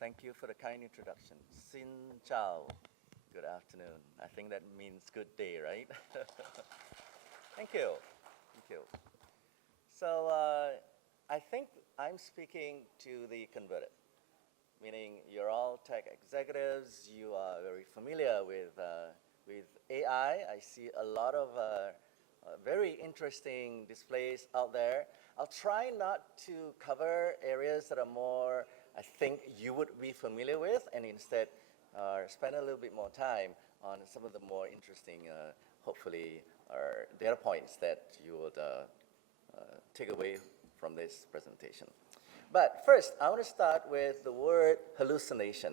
Thank you for the kind introduction. Xin chào. Good afternoon. I think that means good day, right? Thank you. Thank you. So I think I'm speaking to the converted, meaning you're all tech executives. You are very familiar with AI. I see a lot of very interesting displays out there. I'll try not to cover areas that are more, I think you would be familiar with, and instead spend a little bit more time on some of the more interesting, hopefully, data points that you would take away from this presentation. But first, I want to start with the word hallucination.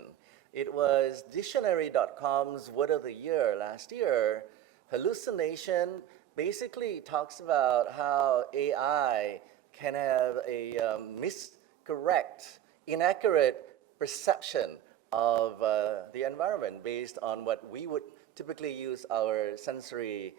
It was dictionary.com's word of the year last year. Hallucination basically talks about how AI can have a miscorrect, inaccurate perception of the environment based on what we would typically use our sensory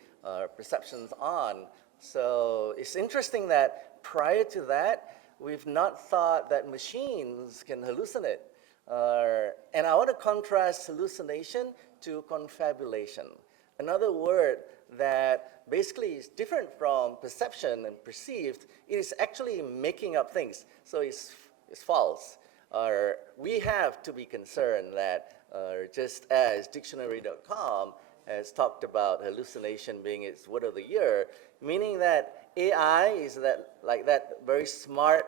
perceptions on. So it's interesting that prior to that, we've not thought that machines can hallucinate. And I want to contrast hallucination to confabulation. Another word that basically is different from perception and perceived. It is actually making up things. So it's false. We have to be concerned that just as dictionary.com has talked about hallucination being its word of the year, meaning that AI is like that very smart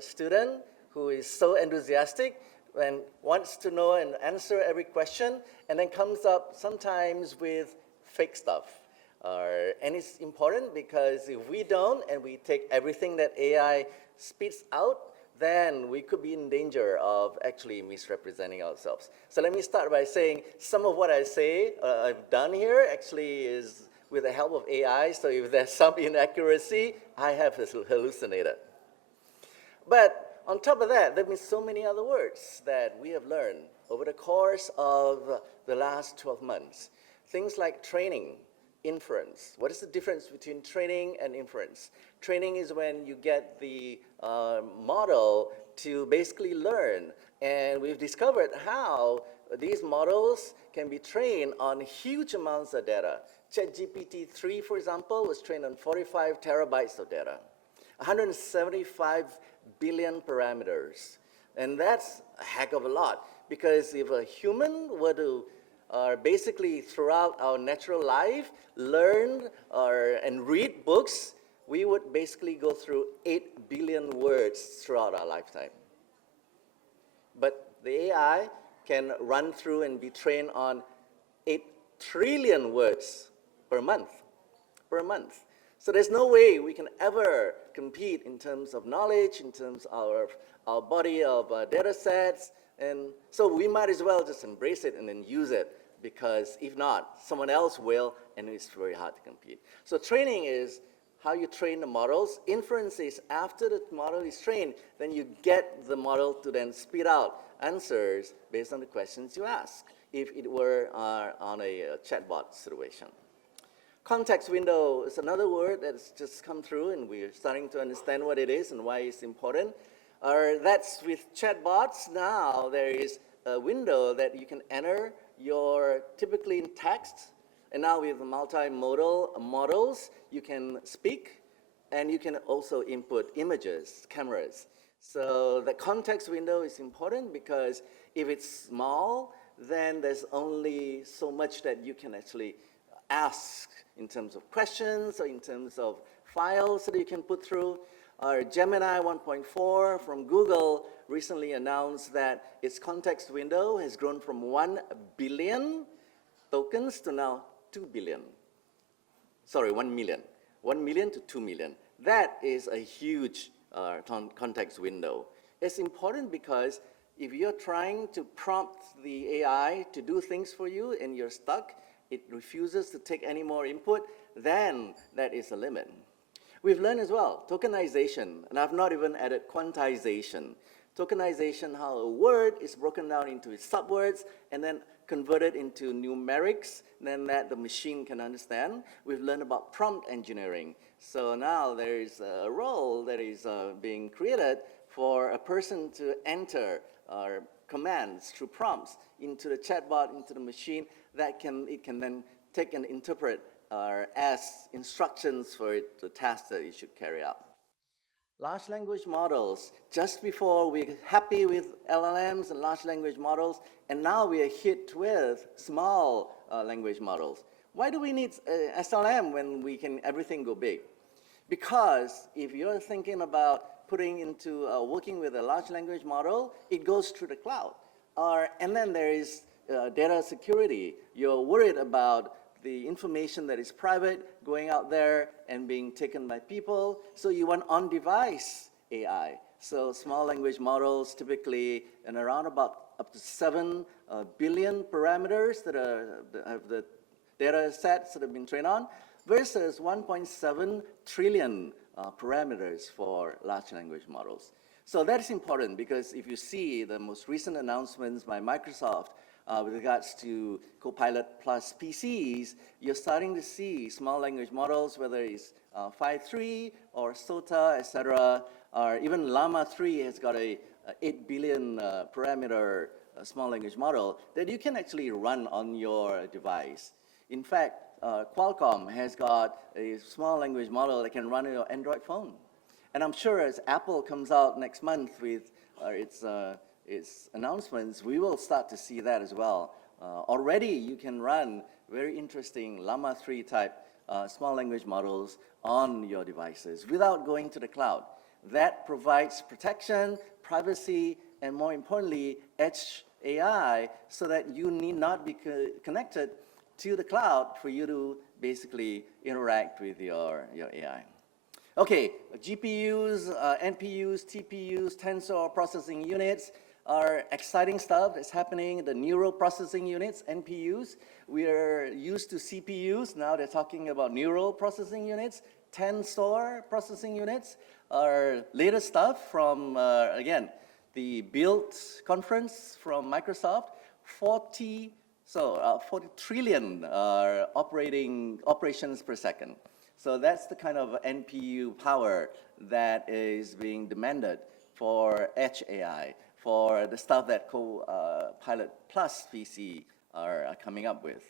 student who is so enthusiastic and wants to know and answer every question, and then comes up sometimes with fake stuff. And it's important because if we don't and we take everything that AI spits out, then we could be in danger of actually misrepresenting ourselves. So let me start by saying some of what I say I've done here actually is with the help of AI. So if there's some inaccuracy, I have hallucinated. But on top of that, there have been so many other words that we have learned over the course of the last 12 months. Things like training, inference. What is the difference between training and inference? Training is when you get the model to basically learn. And we've discovered how these models can be trained on huge amounts of data. ChatGPT 3, for example, was trained on 45 terabytes of data, 175 billion parameters. And that's a heck of a lot, because if a human were to basically throughout our natural life learn and read books, we would basically go through 8 billion words throughout our lifetime. But the AI can run through and be trained on 8 trillion words per month. So there's no way we can ever compete in terms of knowledge, in terms of our body of data sets. And so we might as well just embrace it and then use it, because if not, someone else will, and it's very hard to compete. So training is how you train the models. Inference is after the model is trained, then you get the model to then spit out answers based on the questions you ask, if it were on a chatbot situation. Context window is another word that's just come through, and we're starting to understand what it is and why it's important. That's with chatbots. Now there is a window that you can enter your typically in text, and now with multimodal models, you can speak, and you can also input images, cameras. So the context window is important because if it's small, then there's only so much that you can actually ask in terms of questions or in terms of files that you can put through. Gemini 1.4 from Google recently announced that its context window has grown from 1 billion tokens to now 2 billion. Sorry, 1 million. 1 million to 2 million. That is a huge context window. It's important because if you're trying to prompt the AI to do things for you and you're stuck, it refuses to take any more input, then that is a limit. We've learned as well, tokenization, and I've not even added quantization. Tokenization, how a word is broken down into its subwords and then converted into numerics, then that the machine can understand. We've learned about prompt engineering. So now there is a role that is being created for a person to enter commands, through prompts into the chatbot, into the machine, it can then take and interpret as instructions for the task that it should carry out. Large language models, just before we're happy with LLMs and large language models, and now we are hit with small language models. Why do we need SLM when we can everything go big? Because if you're thinking about putting into working with a large language model, it goes through the cloud. And then there is data security. You're worried about the information that is private going out there and being taken by people. So you want on-device AI. So small language models typically and around about up to 7 billion parameters that have the data sets that have been trained on, versus 1.7 trillion parameters for large language models. So that is important because if you see the most recent announcements by Microsoft with regards to Copilot Plus PCs, you're starting to see small language models, whether it's 5.3 or SOTA, etc., or even Llama 3 has got a 8 billion parameter small language model that you can actually run on your device. In fact, Qualcomm has got a small language model that can run on your Android phone. And I'm sure as Apple comes out next month with its announcements, we will start to see that as well. Already you can run very interesting Llama 3 type small language models on your devices without going to the cloud. That provides protection, privacy, and more importantly, edge AI, so that you need not be connected to the cloud for you to basically interact with your AI. Okay, GPUs, NPUs, TPUs, tensor processing units are exciting stuff that's happening. The neural processing units, NPUs, we are used to CPUs. Now they're talking about neural processing units. Tensor processing units are latest stuff from, again, the Build conference from Microsoft. 40 trillion operations per second. So that's the kind of NPU power that is being demanded for edge AI, for the stuff that Copilot Plus PC are coming up with.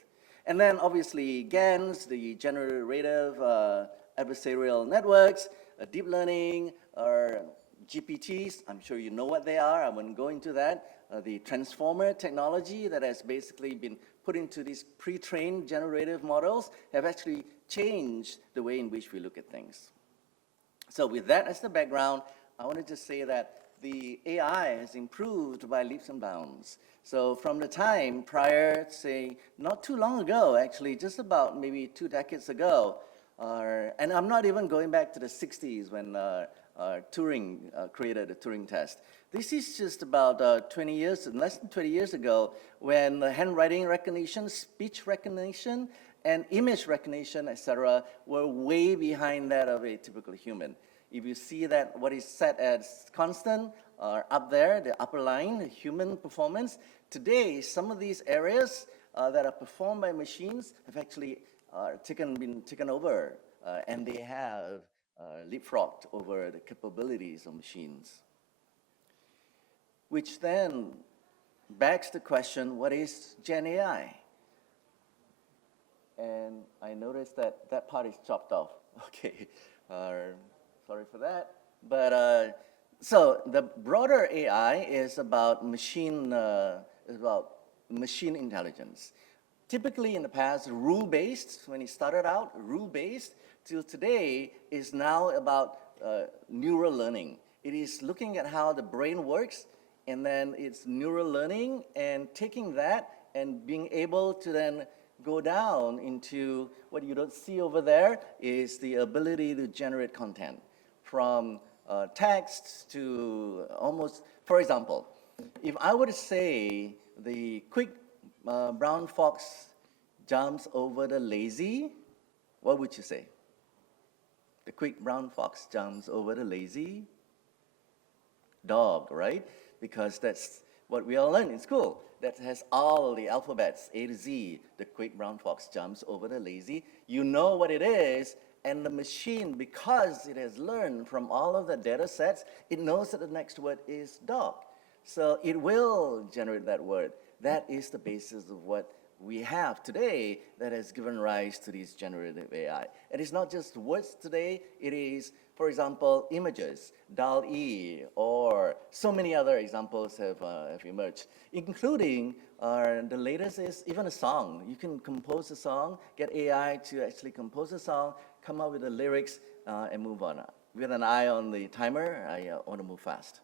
And then obviously GANs, the generative adversarial networks, deep learning, or GPTs, I'm sure you know what they are, I wouldn't go into that. The transformer technology that has basically been put into these pre-trained generative models have actually changed the way in which we look at things. So with that as the background, I wanted to say that the AI has improved by leaps and bounds. So from the time prior, say, not too long ago, actually, just about maybe 2 decades ago, and I'm not even going back to the 60s when Turing created the Turing test. This is just about 20 years, less than 20 years ago, when handwriting recognition, speech recognition, and image recognition, etc., were way behind that of a typical human. If you see that what is set as constant up there, the upper line, human performance, today some of these areas that are performed by machines have actually been taken over, and they have leapfrogged over the capabilities of machines. Which then begs the question, what is GenAI? And I noticed that that part is chopped off. Okay, sorry for that. But so the broader AI is about machine intelligence. Typically in the past, rule-based, when it started out, rule-based, till today is now about neural learning. It is looking at how the brain works, and then it's neural learning, and taking that and being able to then go down into what you don't see over there is the ability to generate content from text to almost, for example, if I were to say the quick brown fox jumps over the lazy, what would you say? The quick brown fox jumps over the lazy dog, right? Because that's what we all learn in school. That has all the alphabets, A to Z. The quick brown fox jumps over the lazy. You know what it is, and the machine, because it has learned from all of the data sets, it knows that the next word is dog. So it will generate that word. That is the basis of what we have today that has given rise to this generative AI. It is not just words today, it is, for example, images, DALL-E, or so many other examples have emerged, including the latest is even a song. You can compose a song, get AI to actually compose a song, come up with the lyrics, and move on. With an eye on the timer, I want to move fast.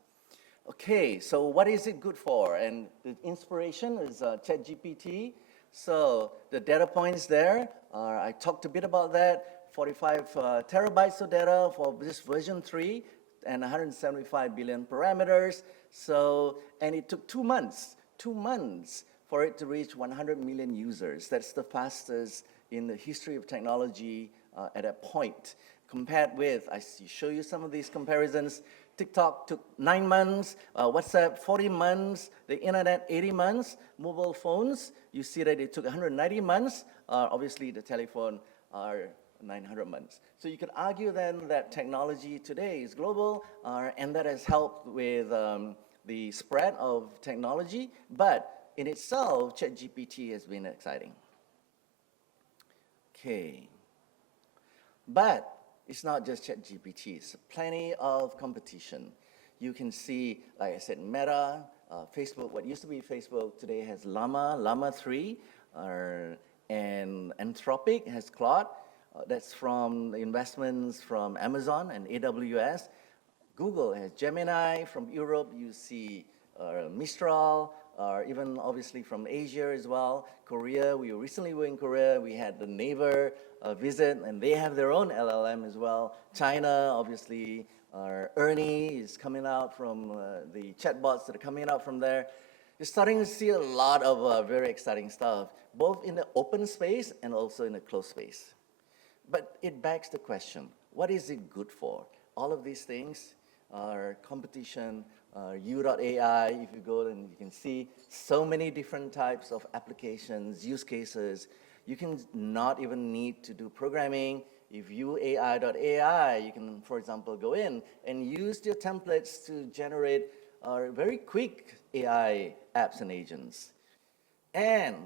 Okay, so what is it good for? And the inspiration is ChatGPT. So the data points there, I talked a bit about that, 45 terabytes of data for this version 3 and 175 billion parameters. So, and it took 2 months for it to reach 100 million users. That's the fastest in the history of technology at that point. Compared with, I show you some of these comparisons. TikTok took 9 months, WhatsApp 40 months, the internet 80 months, mobile phones, you see that it took 190 months, obviously the telephone are 900 months. So you could argue then that technology today is global, and that has helped with the spread of technology, but in itself, ChatGPT has been exciting. Okay, but it's not just ChatGPT, it's plenty of competition. You can see, like I said, Meta, Facebook, what used to be Facebook today has Llama 3, and Anthropic has Claude. That's from the investments from Amazon and AWS. Google has Gemini. From Europe, you see Mistral, even obviously from Asia as well. Korea, we recently were in Korea. We had the Naver visit, and they have their own LLM as well. China, obviously, Ernie is coming out from the chatbots that are coming out from there. You're starting to see a lot of very exciting stuff, both in the open space and also in the closed space. But it begs the question, what is it good for? All of these things are competition, U.AI, if you go and you can see so many different types of applications, use cases. You can not even need to do programming. If you AI.ai, you can, for example, go in and use your templates to generate very quick AI apps and agents. And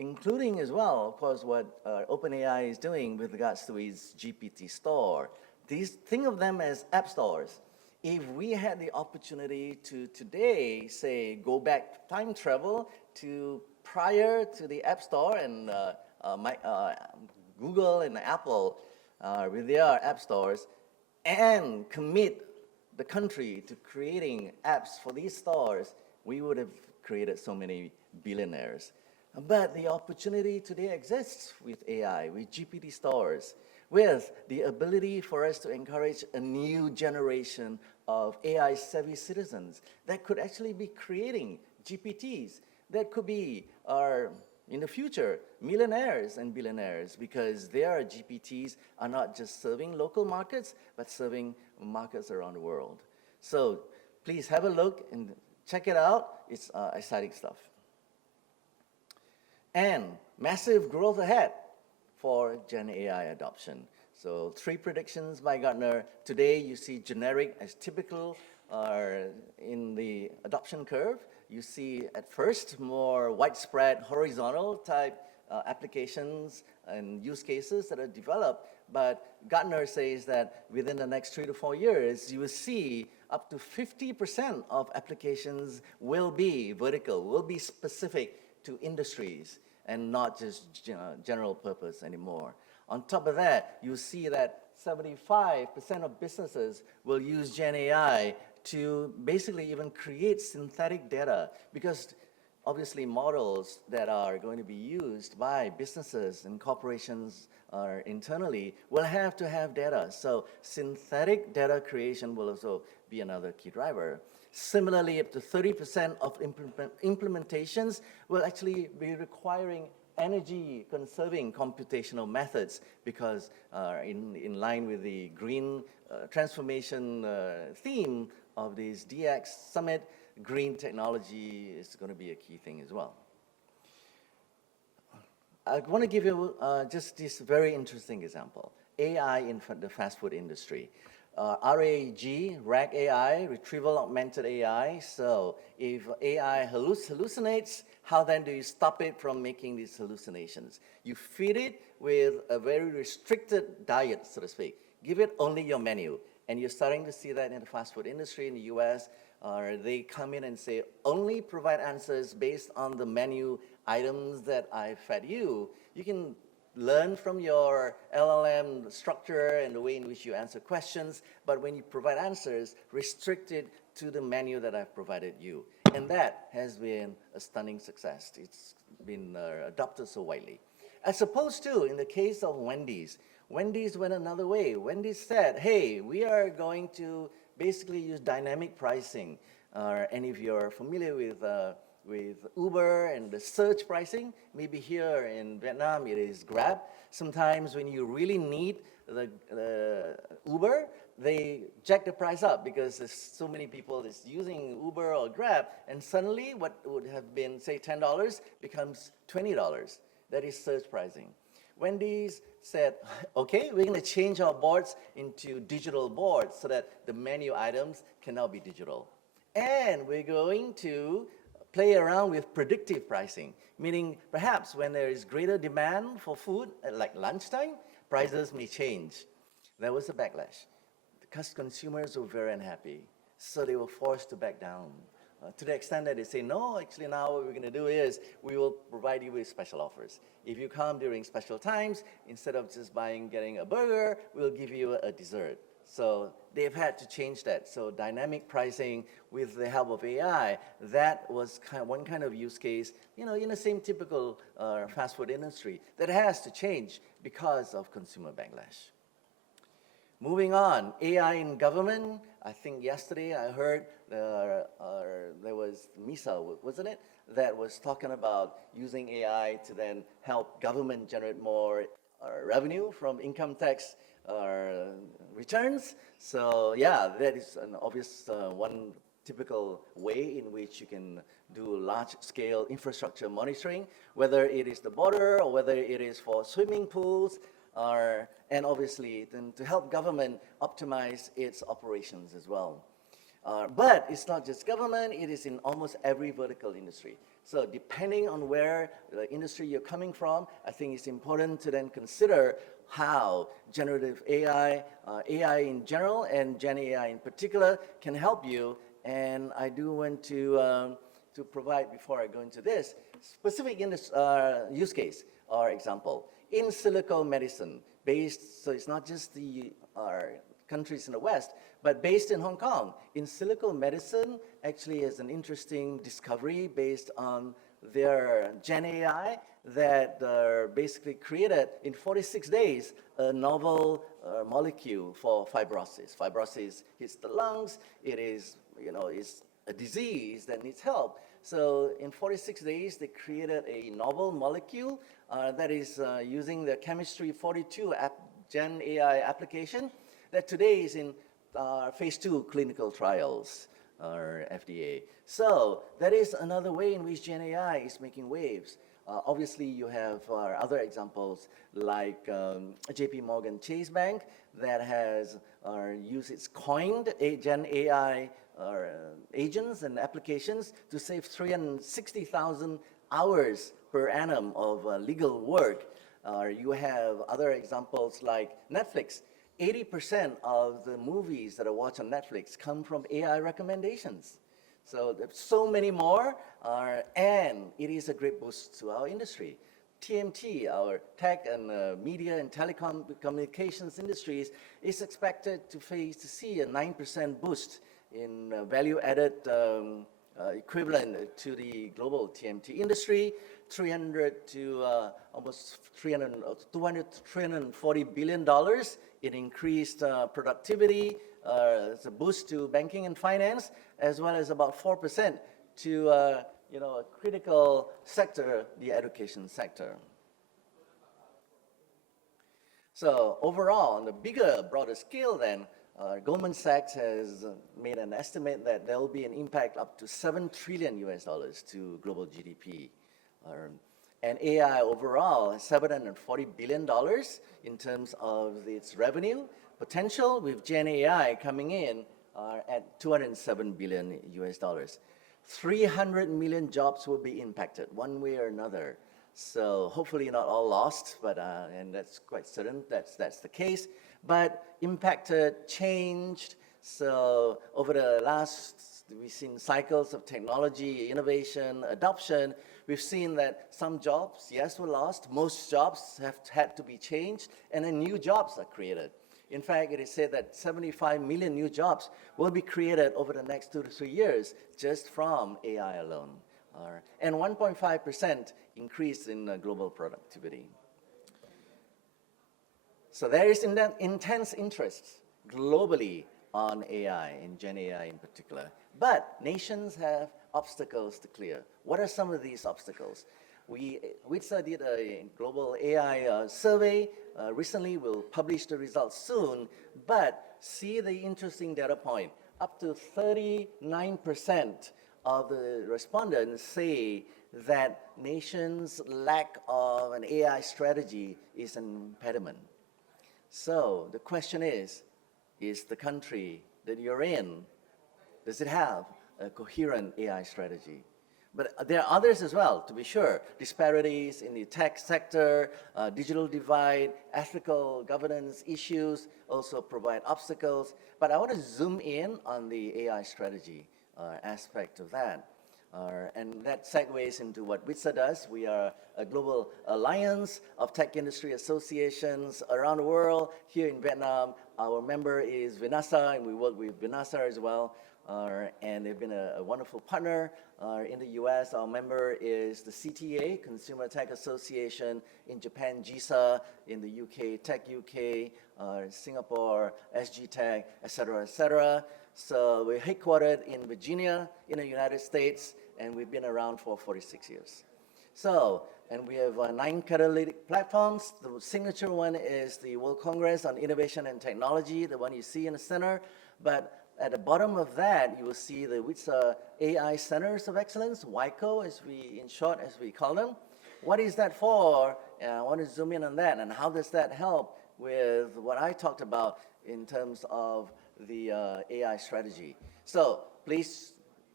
including as well, of course, what OpenAI is doing with regards to its GPT store. Think of them as app stores. If we had the opportunity to today, say, go back time travel to prior to the App Store and Google and Apple with their app stores, and commit the country to creating apps for these stores, we would have created so many billionaires. But the opportunity today exists with AI, with GPT stores, with the ability for us to encourage a new generation of AI-savvy citizens that could actually be creating GPTs that could be, in the future, millionaires and billionaires, because their GPTs are not just serving local markets, but serving markets around the world. So please have a look and check it out. It's exciting stuff. And massive growth ahead for GenAI adoption. So 3 predictions by Gartner. Today you see generic as typical in the adoption curve. You see at first more widespread horizontal type applications and use cases that are developed. But Gartner says that within the next 3 to 4 years, you will see up to 50% of applications will be vertical, will be specific to industries and not just general purpose anymore. On top of that, you see that 75% of businesses will use GenAI to basically even create synthetic data, because obviously models that are going to be used by businesses and corporations internally will have to have data. So synthetic data creation will also be another key driver. Similarly, up to 30% of implementations will actually be requiring energy-conserving computational methods, because in line with the green transformation theme of this DX Summit, green technology is going to be a key thing as well. I want to give you just this very interesting example. AI in the fast food industry. RAG AI, Retrieval Augmented AI. So if AI hallucinates, how then do you stop it from making these hallucinations? You feed it with a very restricted diet, so to speak. Give it only your menu. And you're starting to see that in the fast food industry in the US. They come in and say, only provide answers based on the menu items that I fed you. You can learn from your LLM structure and the way in which you answer questions, but when you provide answers, restrict it to the menu that I've provided you. And that has been a stunning success. It's been adopted so widely. As opposed to, in the case of Wendy's, Wendy's went another way. Wendy's said, hey, we are going to basically use dynamic pricing. And if you're familiar with Uber and the surge pricing, maybe here in Vietnam it is Grab. Sometimes when you really need the Uber, they jack the price up because there's so many people that's using Uber or Grab, and suddenly what would have been, say, $10 becomes $20. That is surge pricing. Wendy's said, okay, we're going to change our boards into digital boards so that the menu items can now be digital. And we're going to play around with predictive pricing, meaning perhaps when there is greater demand for food, like lunchtime, prices may change. There was a backlash because consumers were very unhappy, so they were forced to back down. To the extent that they say, no, actually now what we're going to do is we will provide you with special offers. If you come during special times, instead of just getting a burger, we'll give you a dessert. So they've had to change that. So dynamic pricing with the help of AI, that was one kind of use case, in the same typical fast food industry that has to change because of consumer backlash. Moving on, AI in government. I think yesterday I heard there was MISA, wasn't it, that was talking about using AI to then help government generate more revenue from income tax returns. So yeah, that is an obvious one typical way in which you can do large-scale infrastructure monitoring, whether it is the border or whether it is for swimming pools, and obviously then to help government optimize its operations as well. But it's not just government, it is in almost every vertical industry. So depending on where the industry you're coming from, I think it's important to then consider how generative AI, AI in general, and GenAI in particular can help you. And I do want to provide, before I go into this, specific use case or example. In silico medicine, so it's not just the countries in the West, but based in Hong Kong. In silico medicine actually is an interesting discovery based on their GenAI that basically created in 46 days a novel molecule for fibrosis. Fibrosis hits the lungs. It is, is a disease that needs help. So in 46 days, they created a novel molecule that is using the chemistry 42 GenAI application that today is in phase 2 clinical trials, or FDA. So that is another way in which GenAI is making waves. Obviously, you have other examples like JP Morgan Chase Bank that has used its coined GenAI agents and applications to save 360,000 hours per annum of legal work. You have other examples like Netflix. 80% of the movies that I watch on Netflix come from AI recommendations. So there's so many more, and it is a great boost to our industry. TMT, our tech and media and telecommunications industries, is expected to see a 9% boost in value-added equivalent to the global TMT industry, 300 to almost 340 billion dollars in increased productivity. It's a boost to banking and finance, as well as about 4% to a critical sector, the education sector. So overall, on the bigger, broader scale then, Goldman Sachs has made an estimate that there will be an impact up to $7 trillion to global GDP. And AI overall, $740 billion in terms of its revenue, potential with GenAI coming in are at 207 billion US dollars. 300 million jobs will be impacted one way or another. So hopefully not all lost, but and that's quite certain that's the case. But impacted, changed. So over the last, we've seen cycles of technology, innovation, adoption. We've seen that some jobs, yes, were lost. Most jobs have had to be changed, and then new jobs are created. In fact, it is said that 75 million new jobs will be created over the next 2 to 3 years just from AI alone. And 1.5% increase in global productivity. So there is intense interest globally on AI, and GenAI in particular. But nations have obstacles to clear. What are some of these obstacles? WITSA did a global AI survey recently. We'll publish the results soon, but see the interesting data point. Up to 39% of the respondents say that nations' lack of an AI strategy is an impediment. So the question is the country that you're in, does it have a coherent AI strategy? But there are others as well, to be sure. Disparities in the tech sector, digital divide, ethical governance issues also provide obstacles. But I want to zoom in on the AI strategy aspect of that. And that segues into what WITSA does. We are a global alliance of tech industry associations around the world. Here in Vietnam, our member is Vinasa, and we work with Vinasa as well. And they've been a wonderful partner. In the US, our member is the CTA, Consumer Tech Association. In Japan, GISA. In the UK, Tech UK. Singapore, SG Tech, et cetera, et cetera. So we're headquartered in Virginia, in the United States, and we've been around for 46 years. So, and we have 9 catalytic platforms. The signature one is the World Congress on Innovation and Technology, the one you see in the center. But at the bottom of that, you will see the WITSA AI Centers of Excellence, WICO, in short, as we call them. What is that for? I want to zoom in on that, and how does that help with what I talked about in terms of the AI strategy. So please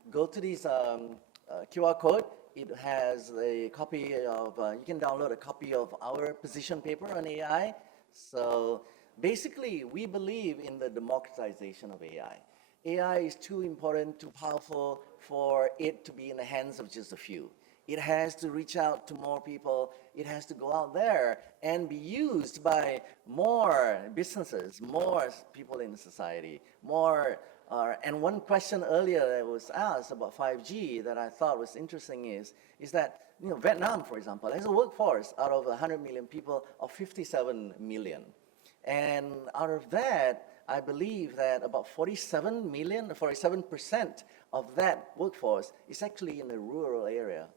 go to this QR code. It has a copy of, you can download a copy of our position paper on AI. So basically, we believe in the democratization of AI. AI is too important, too powerful for it to be in the hands of just a few. It has to reach out to more people. It has to go out there and be used by more businesses, more people in society, more. And one question earlier that was asked about 5G that I thought was interesting is that Vietnam, for example, has a workforce out of 100 million people of 57 million. And out of that, I believe that about 47% of that workforce is actually in the rural area.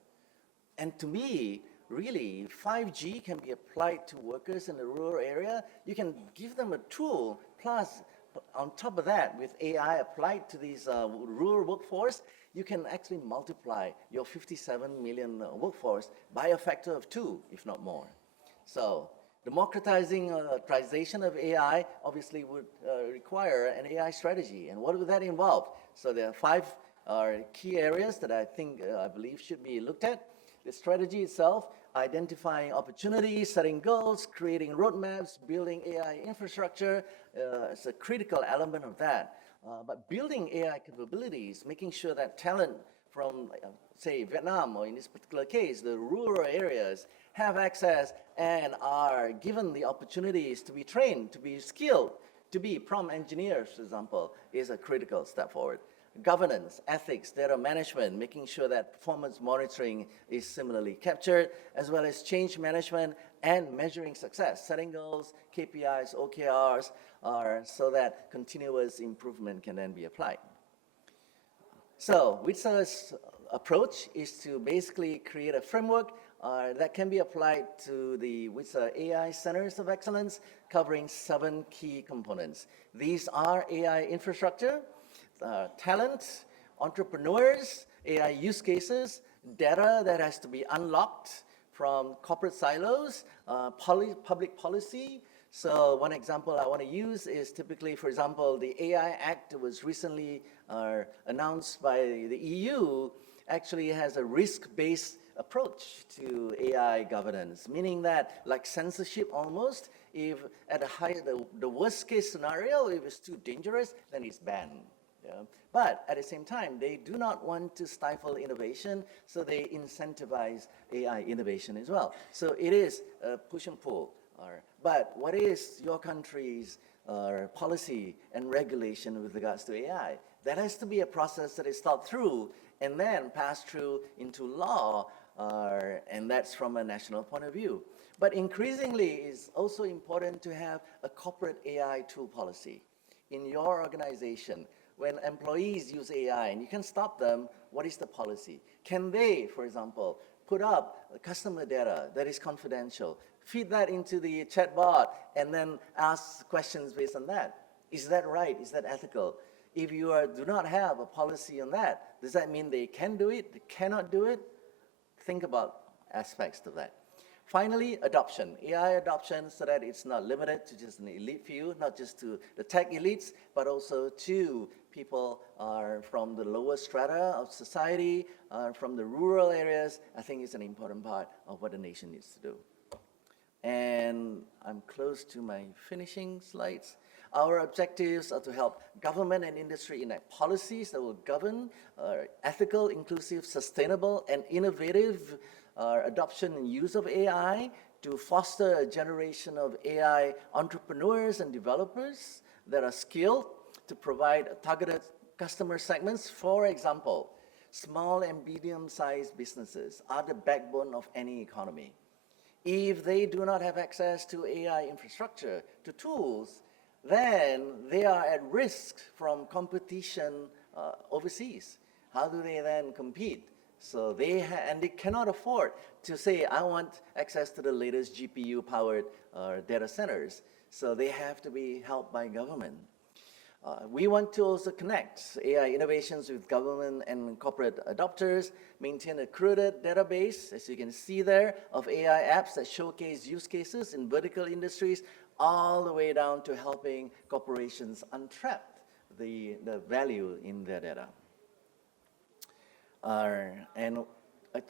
And to me, really, 5G can be applied to workers in the rural area. You can give them a tool, plus on top of that, with AI applied to these rural workforce, you can actually multiply your 57 million workforce by a factor of 2, if not more. So democratization of AI obviously would require an AI strategy. And what would that involve? So there are 5 key areas that I believe should be looked at. The strategy itself, identifying opportunities, setting goals, creating roadmaps, building AI infrastructure is a critical element of that. But building AI capabilities, making sure that talent from, say, Vietnam, or in this particular case, the rural areas, have access and are given the opportunities to be trained, to be skilled, to be prompt engineers, for example, is a critical step forward. Governance, ethics, data management, making sure that performance monitoring is similarly captured, as well as change management and measuring success, setting goals, KPIs, OKRs, so that continuous improvement can then be applied. So WITSA's approach is to basically create a framework that can be applied to the WITSA AI Centers of Excellence, covering 7 key components. These are AI infrastructure, talent, entrepreneurs, AI use cases, data that has to be unlocked from corporate silos, public policy, So one example I want to use is typically, for example, the AI Act was recently announced by the EU, actually has a risk-based approach to AI governance, meaning that, like censorship almost, if at the worst case scenario, if it's too dangerous, then it's banned. Yeah. But at the same time, they do not want to stifle innovation, so they incentivize AI innovation as well. So it is a push and pull. But what is your country's policy and regulation with regards to AI? That has to be a process that is thought through and then passed through into law, and that's from a national point of view. But increasingly, it's also important to have a corporate AI tool policy. In your organization, when employees use AI and you can stop them, what is the policy? Can they, for example, put up customer data that is confidential, feed that into the chatbot, and then ask questions based on that? Is that right? Is that ethical? If you do not have a policy on that, does that mean they can do it? They cannot do it? Think about aspects of that. Finally, adoption. AI adoption, so that it's not limited to just an elite few, not just to the tech elites, but also to people from the lower strata of society, from the rural areas. I think it's an important part of what the nation needs to do. And I'm close to my finishing slides. Our objectives are to help government and industry enact policies that will govern ethical, inclusive, sustainable, and innovative adoption and use of AI, to foster a generation of AI entrepreneurs and developers that are skilled, to provide targeted customer segments. For example, small and medium-sized businesses are the backbone of any economy. If they do not have access to AI infrastructure, to tools, then they are at risk from competition overseas. How do they then compete? So they cannot afford to say, I want access to the latest GPU-powered data centers. So they have to be helped by government. We want to also connect AI innovations with government and corporate adopters, maintain a curated database, as you can see there, of AI apps that showcase use cases in vertical industries, all the way down to helping corporations untrap the value in their data. And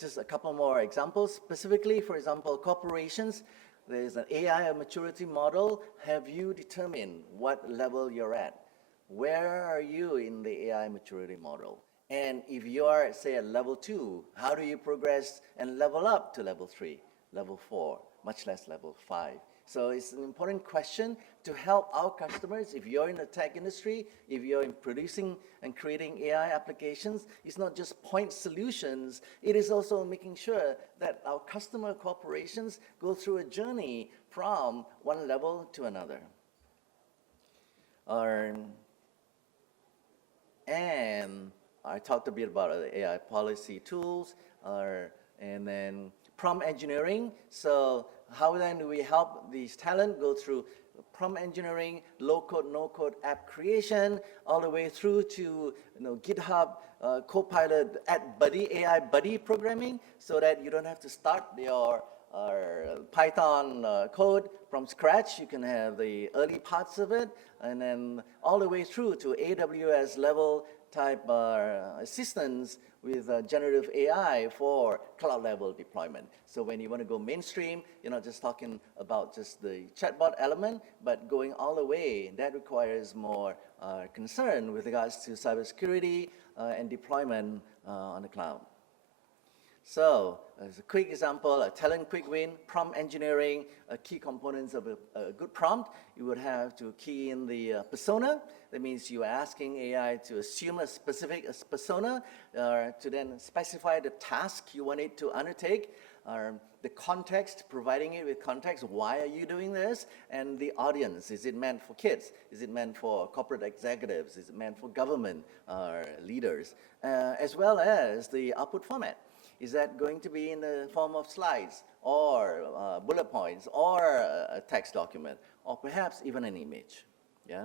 just a couple more examples. Specifically, for example, corporations, there's an AI maturity model. Have you determined what level you're at? Where are you in the AI maturity model? And if you are, say, at level 2, how do you progress and level up to level 3, level 4, much less level 5? So it's an important question to help our customers. If you're in the tech industry, if you're in producing and creating AI applications, it's not just point solutions. It is also making sure that our customer corporations go through a journey from one level to another. And I talked a bit about the AI policy tools, and then prompt engineering. So how then do we help these talent go through prompt engineering, low-code, no-code app creation, all the way through to GitHub Copilot Buddy, AI Buddy programming, so that you don't have to start your Python code from scratch. You can have the early parts of it, and then all the way through to AWS level type assistance with generative AI for cloud level deployment. So when you want to go mainstream, you're not just talking about just the chatbot element, but going all the way. That requires more concern with regards to cybersecurity and deployment on the cloud. So as a quick example, a talent quick win, prompt engineering, key components of a good prompt. You would have to key in the persona. That means you are asking AI to assume a specific persona, to then specify the task you want it to undertake, the context, providing it with context. Why are you doing this? And the audience. Is it meant for kids? Is it meant for corporate executives? Is it meant for government leaders? As well as the output format. Is that going to be in the form of slides or bullet points or a text document or perhaps even an image? Yeah.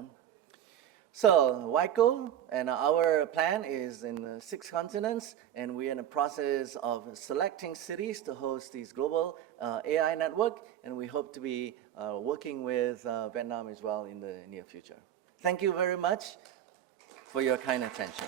So, WICO and our plan is in 6 continents, and we're in the process of selecting cities to host these global AI network, and we hope to be working with Vietnam as well in the near future. Thank you very much for your kind attention.